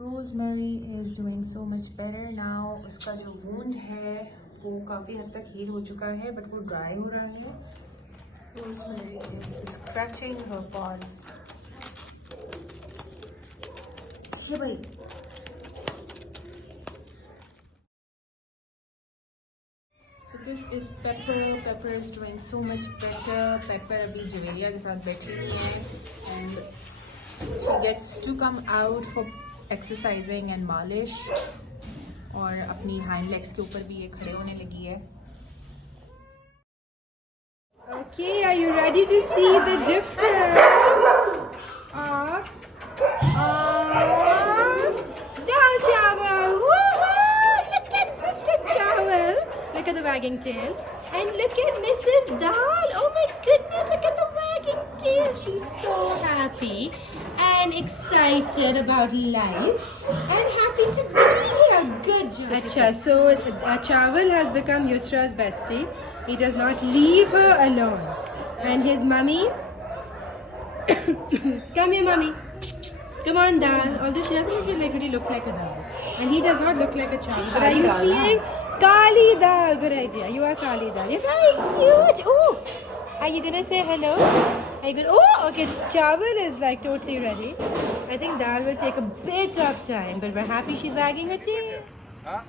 Rosemary is doing so much better now. उसका जो wound है वो काफ़ी हद तक heal हो चुका है, but वो dry हो रहा है. Rosemary is scratching her paws. ये भाई. So this is Pepper. Pepper is doing so much better. Pepper अभी जवेलिया के साथ बैठी हुई है and she gets to come out for exercising and मालिश और अपनी hind legs के ऊपर भी ये खड़े होने लगी है. Okay, are you ready to see the difference of Daal Chawal? Woohoo! Look at Mr. Chawal. Look at the wagging tail. And look at Mrs. Daal. Oh my goodness, look at the wagging tail. She's so happy and excited about life and happy to be here. Good job. Acha, so Chawal has become Yusra's bestie. He does not leave her alone. And his mummy, come here mummy. Come on Daal. Although she doesn't really look like a Daal. And he does not look like a child. But are you seeing? Kali Daal. Good idea. You are Kali Daal. You're very cute. Oh, are you going to say hello? Are you good? Oh, okay. Chawal is like totally ready. I think Daal will take a bit of time. But we're happy she's wagging her tail. Huh?